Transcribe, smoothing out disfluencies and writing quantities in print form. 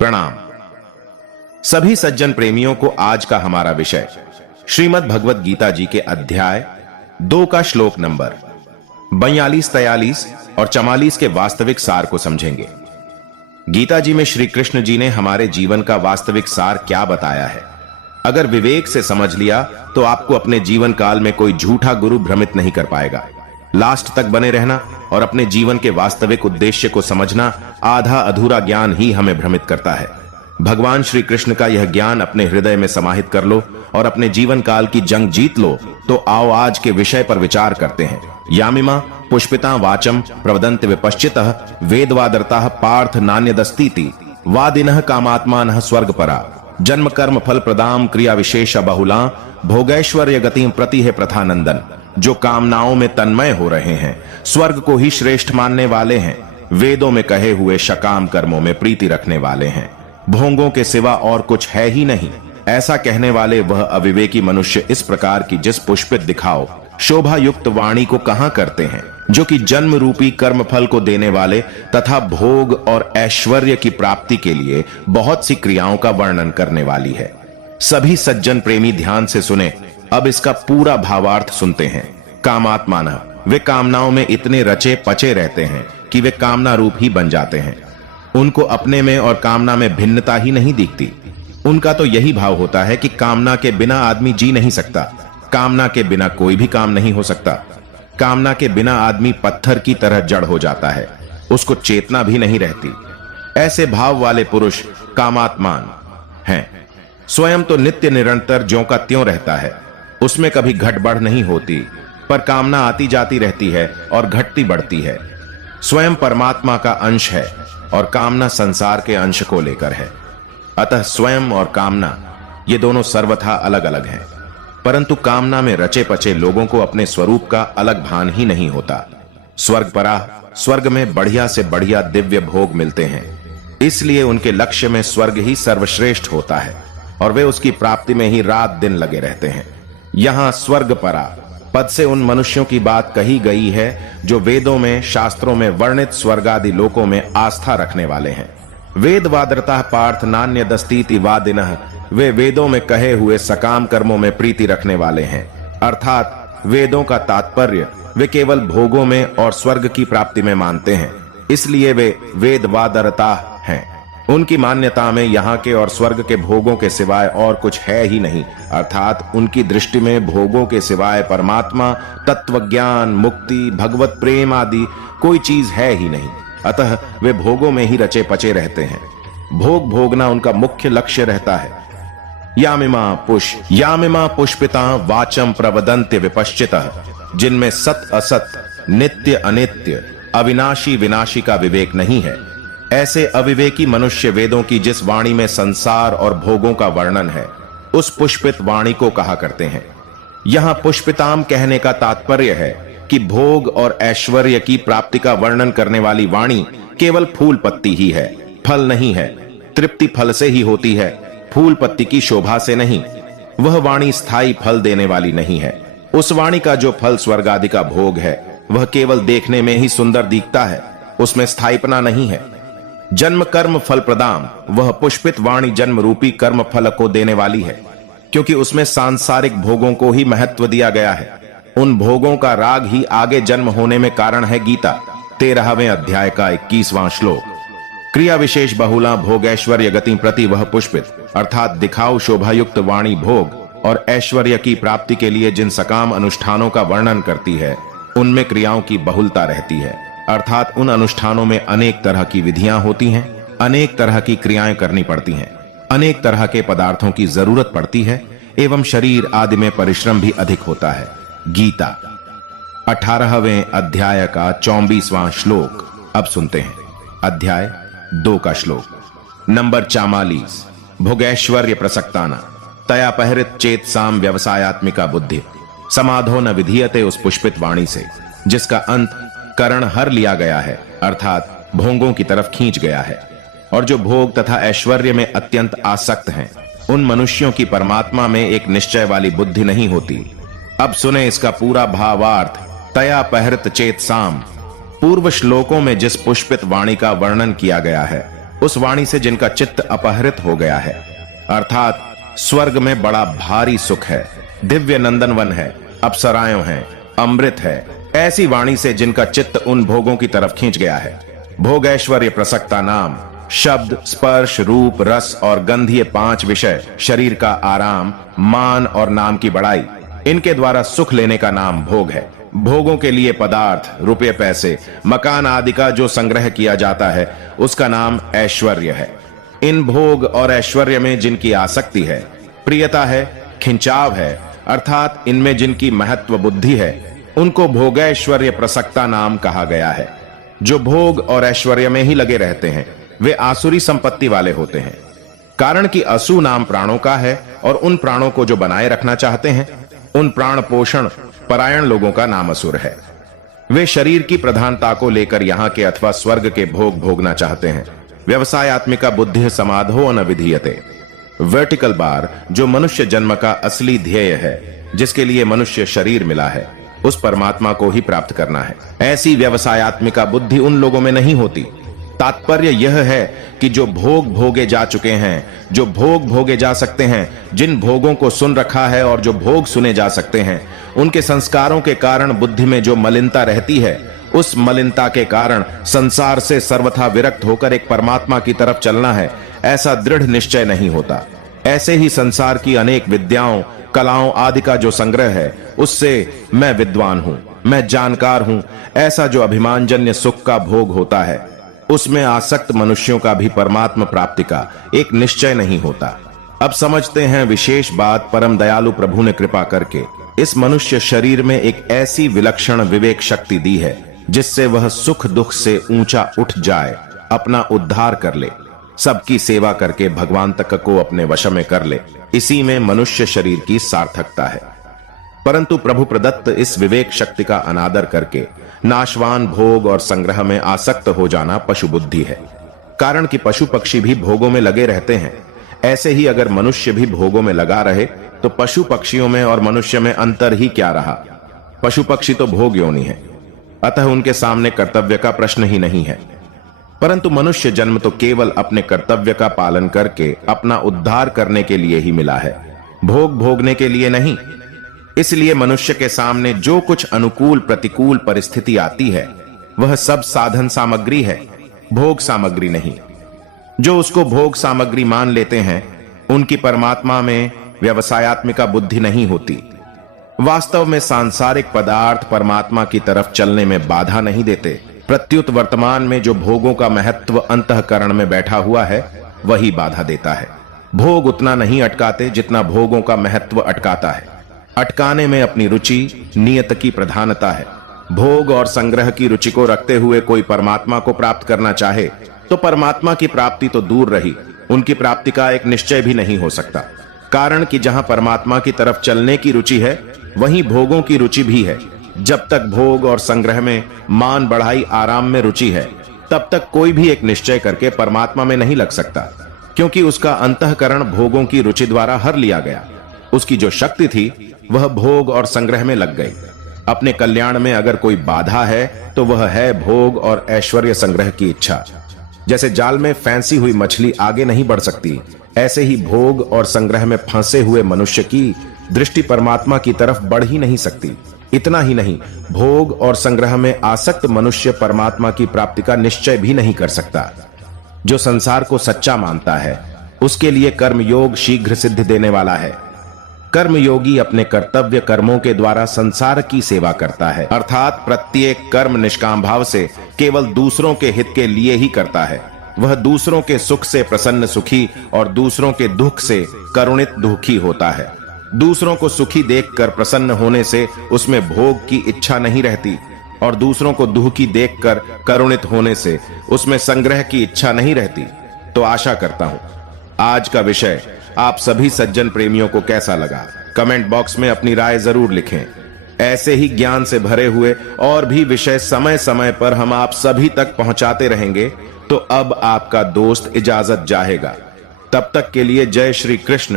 प्रणाम। सभी सज्जन प्रेमियों को आज का हमारा विषय श्रीमद् भगवत गीता जी के अध्याय 2 का श्लोक नंबर 42, 43 और 44 के वास्तविक सार को समझेंगे। गीता जी में श्री कृष्ण जी ने हमारे जीवन का वास्तविक सार क्या बताया है। अगर विवेक से समझ लिया तो आपको अपने जीवन काल में कोई झूठा गुरु भ्रमित नहीं कर पाएगा। लास्ट तक बने रहना और अपने जीवन के वास्तविक उद्देश्य को समझना, आधा अधूरा ज्ञान ही हमें भ्रमित करता है। भगवान श्री कृष्ण का यह ज्ञान अपने हृदय में समाहित कर लो और अपने जीवन काल की जंग जीत लो। तो आओ आज के विषय पर विचार करते हैं। यामिमा पुष्पिता वाचम प्रवदंत विपश्चितः वेदवादरताः पार्थ नान्यदस्तीति वादिनः कामात्मानः स्वर्गपरा जन्म कर्म फल प्रदाम क्रिया विशेष बहुला भोगैश्वर्य गतिम प्रति है प्रथानंदन। जो कामनाओं में तन्मय हो रहे हैं, स्वर्ग को ही श्रेष्ठ मानने वाले हैं, वेदों में कहे हुए सकाम कर्मों में प्रीति रखने वाले हैं, भोगों के सिवा और कुछ है ही नहीं, ऐसा कहने वाले वह अविवेकी मनुष्य इस प्रकार की जिस पुष्पित दिखाओ शोभा युक्त वाणी को कहां करते हैं, जो कि जन्म रूपी कर्म फल को देने वाले तथा भोग और ऐश्वर्य की प्राप्ति के लिए बहुत सी क्रियाओं का वर्णन करने वाली है। सभी सज्जन प्रेमी ध्यान से सुने। अब इसका पूरा भावार्थ सुनते हैं। कामात्मानः, वे कामनाओं में इतने रचे पचे रहते हैं कि वे कामना रूप ही बन जाते हैं। उनको अपने में और कामना में भिन्नता ही नहीं दिखती। उनका तो यही भाव होता है कि कामना के बिना आदमी जी नहीं सकता, कामना के बिना कोई भी काम नहीं हो सकता, कामना के बिना आदमी पत्थर की तरह जड़ हो जाता है, उसको चेतना भी नहीं रहती। ऐसे भाव वाले पुरुष कामात्मान हैं। स्वयं तो नित्य निरंतर ज्यों का त्यों रहता है, उसमें कभी घट बढ़ नहीं होती, पर कामना आती जाती रहती है और घटती बढ़ती है। स्वयं परमात्मा का अंश है और कामना संसार के अंश को लेकर है। अतः स्वयं और कामना ये दोनों सर्वथा अलग अलग हैं। परंतु कामना में रचे पचे लोगों को अपने स्वरूप का अलग भान ही नहीं होता। स्वर्ग परा, स्वर्ग में बढ़िया से बढ़िया दिव्य भोग मिलते हैं, इसलिए उनके लक्ष्य में स्वर्ग ही सर्वश्रेष्ठ होता है और वे उसकी प्राप्ति में ही रात दिन लगे रहते हैं। यहां स्वर्ग परा पद से उन मनुष्यों की बात कही गई है जो वेदों में शास्त्रों में वर्णित स्वर्गादि लोकों में आस्था रखने वाले हैं। वेदवादरता पार्थ नान्यदस्तीति वादिनः, वे वेदों में कहे हुए सकाम कर्मों में प्रीति रखने वाले हैं। अर्थात वेदों का तात्पर्य वे केवल भोगों में और स्वर्ग की प्राप्ति में मानते हैं, इसलिए वे वेदवादरता हैं। उनकी मान्यता में यहाँ के और स्वर्ग के भोगों के सिवाय और कुछ है ही नहीं। अर्थात उनकी दृष्टि में भोगों के सिवाय परमात्मा, तत्वज्ञान, मुक्ति, भगवत प्रेम आदि कोई चीज है ही नहीं। अतः वे भोगों में ही रचे पचे रहते हैं। भोग भोगना उनका मुख्य लक्ष्य रहता है। यामिमा पुष्पिता वाचम प्रवदन्त्य विपश्चितः, जिनमें सत असत, नित्य अनित्य, अविनाशी विनाशी का विवेक नहीं है। ऐसे अविवेकी मनुष्य वेदों की जिस वाणी में संसार और भोगों का वर्णन है, उस पुष्पित वाणी को कहा करते हैं। यहां पुष्पिताम कहने का तात्पर्य है कि भोग और ऐश्वर्य की प्राप्ति का वर्णन करने वाली वाणी केवल फूल पत्ती ही है, फल नहीं है। तृप्ति फल से ही होती है, फूल पत्ती की शोभा से नहीं। वह वाणी स्थायी फल देने वाली नहीं है। उस वाणी का जो फल स्वर्ग आदि का भोग है, वह केवल देखने में ही सुंदर दिखता है, उसमें स्थायीपना नहीं है। जन्म कर्म फल प्रदाम, वह पुष्पित वाणी जन्म रूपी कर्म फल को देने वाली है, क्योंकि उसमें सांसारिक भोगों को ही महत्व दिया गया है। उन भोगों का राग ही आगे जन्म होने में कारण है। गीता 13वें अध्याय का 21वां श्लोक। क्रिया विशेष बहुला भोगैश्वर्य गति प्रति वह पुष्पित, अर्थात दिखाओ शोभायुक्त वाणी भोग और ऐश्वर्य की प्राप्ति के लिए जिन सकाम अनुष्ठानों का वर्णन करती है, उनमें क्रियाओं की बहुलता रहती है। अर्थात उन अनुष्ठानों में अनेक तरह की विधियां होती हैं, अनेक तरह की क्रियाएं करनी पड़ती हैं, अनेक तरह के पदार्थों की जरूरत पड़ती है एवं शरीर आदि में परिश्रम भी अधिक होता है। गीता 18वें अध्याय का 24वां श्लोक अब सुनते हैं। अध्याय 2 का श्लोक नंबर 44। भोगैश्वर्य प्रसक्ताना तया पहरित चेत साम व्यवसायत्मिका बुद्धि समाधो न विधीयते, उस पुष्पित वाणी से जिसका अंत करण हर लिया गया है, अर्थात भोगों की तरफ खींच गया है, और जो भोग तथा ऐश्वर्य में अत्यंत आसक्त हैं, उन मनुष्यों की परमात्मा में एक निश्चय वाली बुद्धि नहीं होती। अब सुने इसका पूरा भावार्थ। तया पहरित चेत साम, पूर्व श्लोकों में जिस पुष्पित वाणी का वर्णन किया गया है, उस वाणी से जिनका चित्त अपहृत हो गया है। अर्थात स्वर्ग में बड़ा भारी सुख है, दिव्य नंदनवन है, अप्सराएं हैं, अमृत है, ऐसी वाणी से जिनका चित्त उन भोगों की तरफ खींच गया है। भोग ऐश्वर्य प्रसक्ता नाम, शब्द, स्पर्श, रूप, रस और गंध, ये 5 विषय, शरीर का आराम, मान और नाम की बड़ाई, इनके द्वारा सुख लेने का नाम भोग है। भोगों के लिए पदार्थ, रुपये पैसे, मकान आदि का जो संग्रह किया जाता है, उसका नाम ऐश्वर्य है। इन भोग और ऐश्वर्य में जिनकी आसक्ति है, प्रियता है, खिंचाव है, अर्थात इनमें जिनकी महत्व बुद्धि है, उनको भोगैश्वर्य प्रसक्ता नाम कहा गया है। जो भोग और ऐश्वर्य में ही लगे रहते हैं, वे आसुरी संपत्ति वाले होते हैं। कारण कि असु नाम प्राणों का है और उन प्राणों को जो बनाए रखना चाहते हैं, उन प्राण पोषण परायण लोगों का नाम असुर है। वे शरीर की प्रधानता को लेकर यहाँ के अथवा स्वर्ग के भोग भोगना चाहते हैं। व्यवसायत्मिका बुद्धि समाधो न विधीयते। वर्टिकल बार, जो मनुष्य जन्म का असली ध्येय है, जिसके लिए मनुष्य शरीर मिला है, उस परमात्मा को ही प्राप्त करना है। ऐसी व्यवसायत्मिका बुद्धि उन लोगों में नहीं होती। तात्पर्य यह है कि जो भोग भोगे जा चुके हैं, जो भोग भोगे जा सकते हैं, जिन भोगों को सुन रखा है और जो भोग सुने जा सकते हैं, उनके संस्कारों के कारण बुद्धि में जो मलिनता रहती है, उस मलिनता के कारण संसार से सर्वथा विरक्त होकर एक परमात्मा की तरफ चलना है, ऐसा दृढ़ निश्चय नहीं होता। ऐसे ही संसार की अनेक विद्याओं, कलाओं आदि का जो संग्रह है, उससे मैं विद्वान हूं, मैं जानकार हूं, ऐसा जो अभिमानजन्य सुख का भोग होता है, उसमें आसक्त मनुष्यों का भी परमात्मा प्राप्ति का एक निश्चय नहीं होता। अब समझते हैं विशेष बात। परम दयालु प्रभु ने कृपा करके इस मनुष्य शरीर में एक ऐसी विलक्षण विवेक शक्ति दी है, जिससे वह सुख दुख से ऊंचा उठ जाए, अपना उद्धार कर ले, सबकी सेवा करके भगवान तक को अपने वश में कर ले। इसी में मनुष्य शरीर की सार्थकता है। परंतु प्रभु प्रदत्त इस विवेक शक्ति का अनादर करके नाशवान भोग और संग्रह में आसक्त हो जाना पशु बुद्धि है। कारण कि पशु पक्षी भी भोगों में लगे रहते हैं, ऐसे ही अगर मनुष्य भी भोगों में लगा रहे तो पशु पक्षियों में और मनुष्य में अंतर ही क्या रहा। पशु पक्षी तो भोग योनि है, अतः उनके सामने कर्तव्य का प्रश्न ही नहीं है। परंतु मनुष्य जन्म तो केवल अपने कर्तव्य का पालन करके अपना उद्धार करने के लिए ही मिला है, भोग भोगने के लिए नहीं। इसलिए मनुष्य के सामने जो कुछ अनुकूल प्रतिकूल परिस्थिति आती है, वह सब साधन सामग्री है, भोग सामग्री नहीं। जो उसको भोग सामग्री मान लेते हैं, उनकी परमात्मा में व्यवसायत्मिका बुद्धि नहीं होती। वास्तव में सांसारिक पदार्थ परमात्मा की तरफ चलने में बाधा नहीं देते। प्रत्युत वर्तमान में जो भोगों का महत्व अंतःकरण में बैठा हुआ है, वही बाधा देता है। भोग उतना नहीं अटकाते जितना भोगों का महत्व अटकाता है। अटकाने में अपनी रुचि, नियत की प्रधानता है। भोग और संग्रह की रुचि को रखते हुए कोई परमात्मा को प्राप्त करना चाहे तो परमात्मा की प्राप्ति तो दूर रही, उनकी प्राप्ति का एक निश्चय भी नहीं हो सकता। कारण कि जहां परमात्मा की तरफ चलने की रुचि है, वहीं भोगों की रुचि भी है। जब तक भोग और संग्रह में, मान बढ़ाई, आराम में रुचि है, तब तक कोई भी एक निश्चय करके परमात्मा में नहीं लग सकता, क्योंकि उसका अंतःकरण भोगों की रुचि द्वारा हर लिया गया। उसकी जो शक्ति थी, वह भोग और संग्रह में लग गई। अपने कल्याण में अगर कोई बाधा है तो वह है भोग और ऐश्वर्य संग्रह की इच्छा। जैसे जाल में फंसी हुई मछली आगे नहीं बढ़ सकती, ऐसे ही भोग और संग्रह में फंसे हुए मनुष्य की दृष्टि परमात्मा की तरफ बढ़ ही नहीं सकती। इतना ही नहीं, भोग और संग्रह में आसक्त मनुष्य परमात्मा की प्राप्ति का निश्चय भी नहीं कर सकता। जो संसार को सच्चा मानता है, उसके लिए कर्म योग शीघ्र सिद्धि देने वाला है। कर्म योगी अपने कर्तव्य कर्मों के द्वारा संसार की सेवा करता है, अर्थात प्रत्येक कर्म निष्काम भाव से केवल दूसरों के हित के लिए ही करता है। वह दूसरों के सुख से प्रसन्न सुखी और दूसरों के दुख से करुणित दुखी होता है। दूसरों को सुखी देखकर प्रसन्न होने से उसमें भोग की इच्छा नहीं रहती, और दूसरों को दुखी देखकर करुणित होने से उसमें संग्रह की इच्छा नहीं रहती। तो आशा करता हूं आज का विषय आप सभी सज्जन प्रेमियों को कैसा लगा। कमेंट बॉक्स में अपनी राय जरूर लिखें। ऐसे ही ज्ञान से भरे हुए और भी विषय समय समय पर हम आप सभी तक पहुंचाते रहेंगे। तो अब आपका दोस्त इजाजत चाहेगा। तब तक के लिए जय श्री कृष्ण।